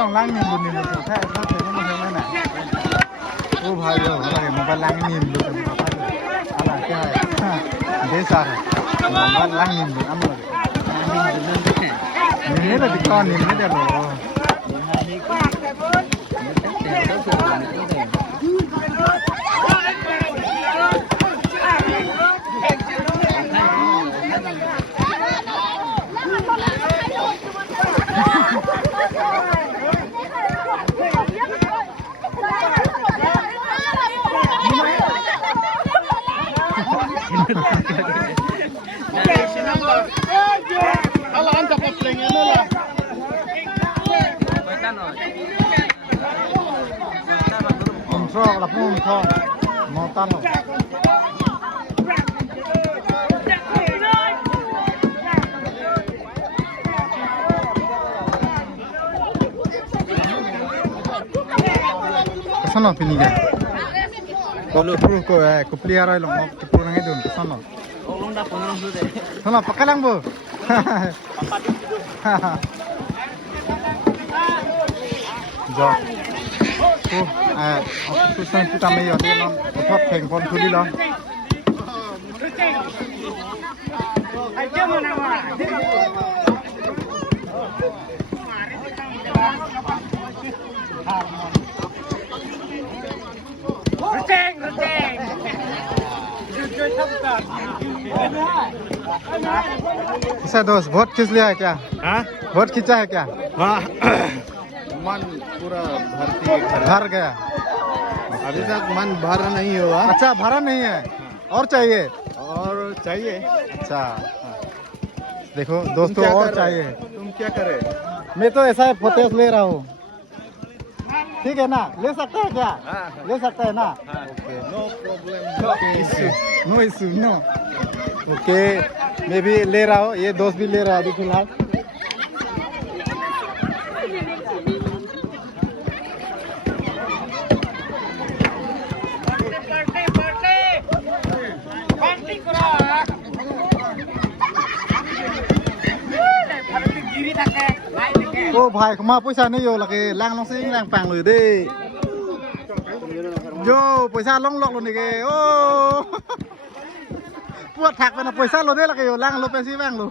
lỏng lang nhìn buồn nhìn được thay thay thế nó mà thế này ô भाई यो हला mobile lang nhìn được mà phải hला cái dễ sao mobile lang nhìn được ăn rồi nhìn là thì con nhìn mới được rồi Control là phun thôi, màu tan rồi. Kesana pini kan? Kalau perlu ko pelihara long, ko pulang itu kesana. Long dah pulang dulu deh. Sana pakai lang bu. Jom. Susah kita meyar dia non, thot theng pon thuli lo. कैसा दोस्त vote किस लिए है क्या? हाँ vote खींचा है क्या? हाँ मन पूरा भर्ती भर गया अभी तक मन भर नहीं हुआ। अच्छा भरा नहीं है और चाहिए अच्छा देखो दोस्तों और चाहिए। तुम क्या करे? मैं तो ऐसा फतेह ले रहा हूँ ठीक है ना ले सकता है क्या? ले सकता है ना? No problem no issue no okay मैं भी ले रहा हूँ ये दोस्त भी ले रहा है अभी फिलहाल। ô भाई mà पैसा नहीं हो लगे lang long sinh lang pang rồi đi vô पैसा long lọc luôn này ô पुआ थक में ना पैसा लो दे लगे lang लो पैसे bang लो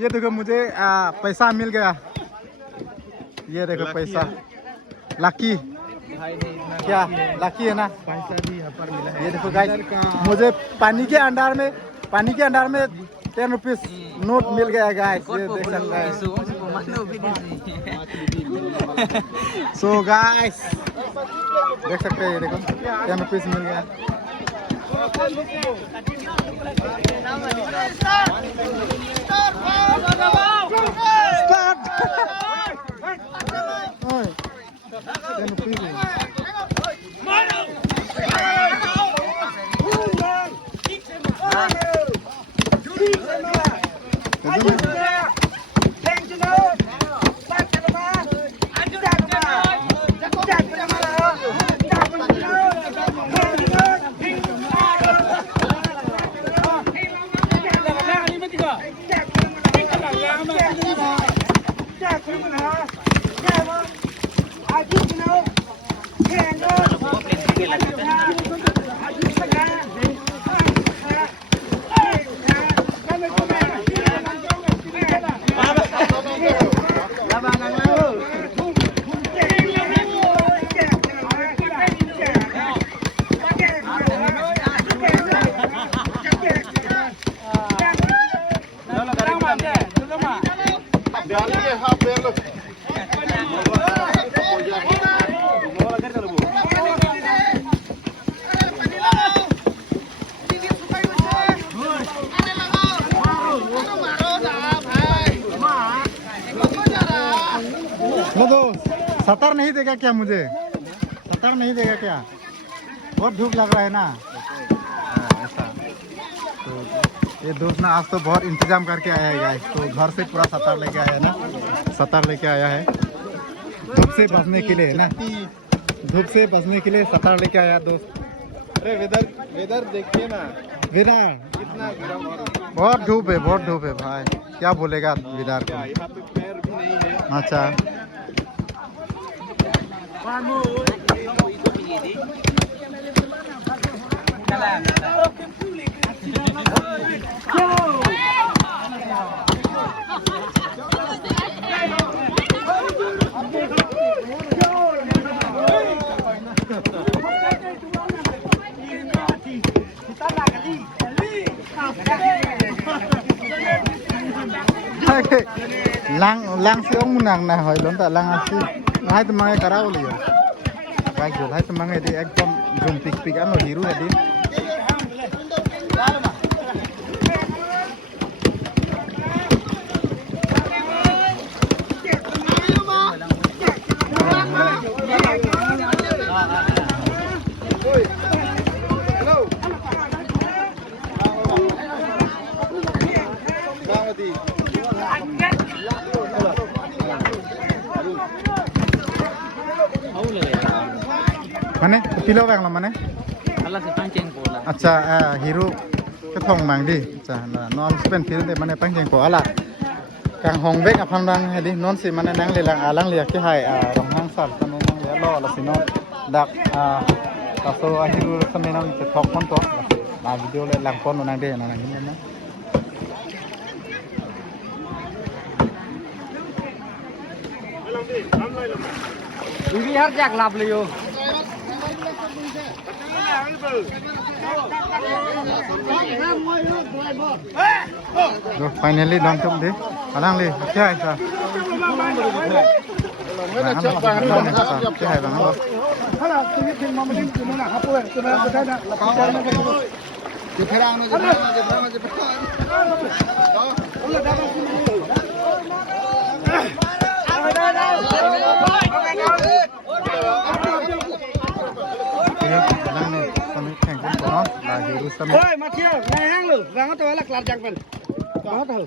ये देखो मुझे पैसा मिल गया ये देखो पैसा लकी क्या लकी है ना पैसा भी यहाँ पर मिला है। ये देखो गाइस मुझे पानी के अंदर में 10 रुपीस नोट मिल गया गाइस ये देख सकते हैं। सो गाइस देख सकते हैं ये देखो 10 रुपीस मिल गया। स्टार्ट 10 रुपीस सतर नहीं देगा क्या? मुझे सतर नहीं देगा क्या? बहुत धूप लग रहा है ना ऐसा। तो ये दोस्त ना आज तो बहुत इंतजाम करके आया है गाइस। तो घर से पूरा सतर लेके आया है ना, सतर लेके आया है धूप से बचने के लिए ना, धूप से बचने के लिए सतर लेके आया दोस्त। अरे वेदर देखिए ना, वेदर कितना बहुत धूप है भाई, क्या बोलेगा वेदर को। यहाँ पे पैर भी नहीं है। अच्छा lang siong munang na hoy lon ta lang asi hai temangai karau liya baik jol hai temangai di ekdom zoom pik ano hiru hadi mana pilau bang mana Allah se pancing bola. अच्छा हिरो के थों मांगदी अच्छा non Spain फिर दे माने पंजें को आला Kong Hong bake अफां रंग हेदी नॉन से माने नांग लेलां आलां लिया के हाय रंग हांग साल तने नांग ले लो लसिनो दाक तासो हिरो सने नांग के थोक मन तो ना वीडियो ले लांग फोन नांग दे ना नांग ना Ini harga kelap liyo. Rồi finally đón chụp đi. Alang đi, cái hay sao? Cái hay bằng nó. Oi, Matthew, này hang lử, vàng nó tôi là làm chẳng phần. Đó thử.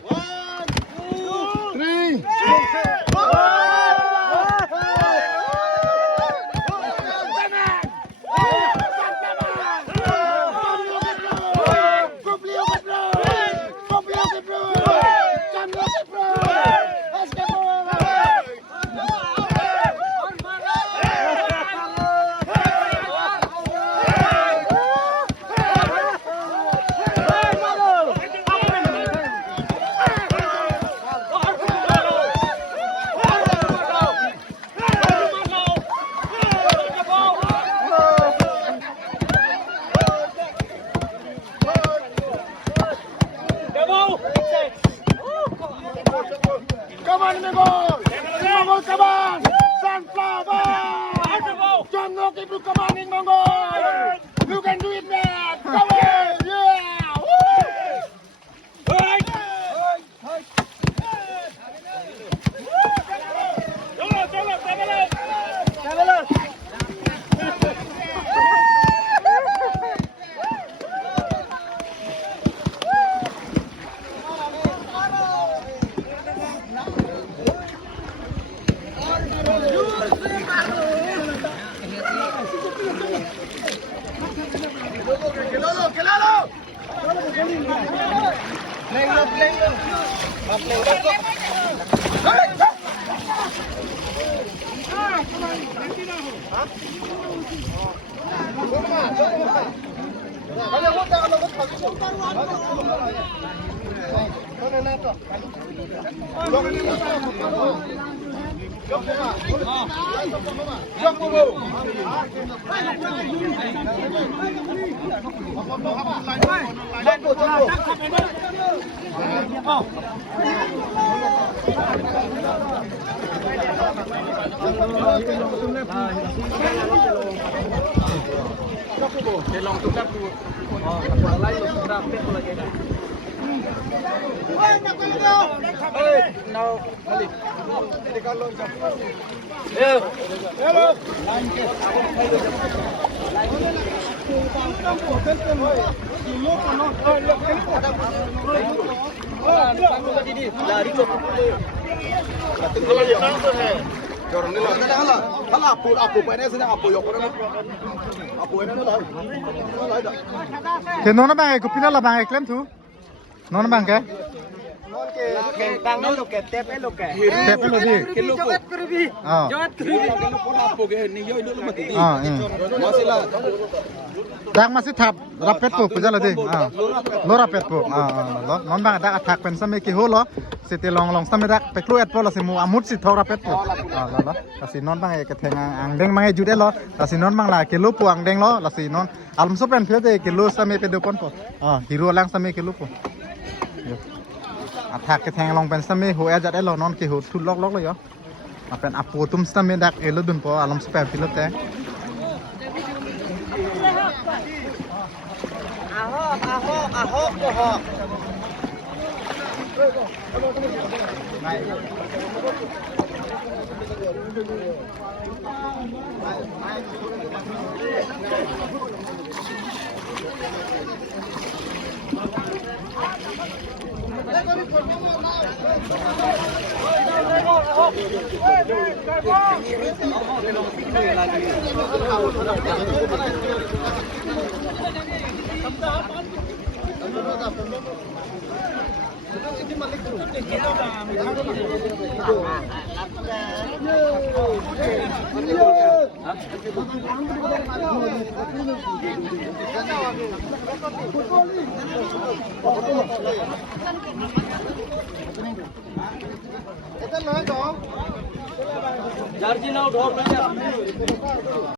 เห็นน้องน้ำบางไอ้กูพี่นั่นละบางไอ้เคลมทูน้องน้ำบางแก Tang nó lục kẹt tép ấy lục kẹt. Tép ấy lục đi. Cái lục joget kribi. Joget kribi. Dak masih tap rapet puk puja ladi. Lo rapet puk. Lo non bang dak attack pen sampai kihu lo. Siti long sampai dak peklu et pula simu amut si thau rapet puk. Lo. Kasi non bang ke theng angdeng mangai jude lo. Kasi non bang la kilu pu angdeng lo. Kasi non alam sopen phir de kilu sampai pe dupon puk. Hero lang sampai kilu puk. Attack ke theng long pen sampai ho ajat elo non kihu thul lok lo yo. Apen apu tum sampai dak elo dun po alam sopen phir te. Ahok pohok. Jarji now dog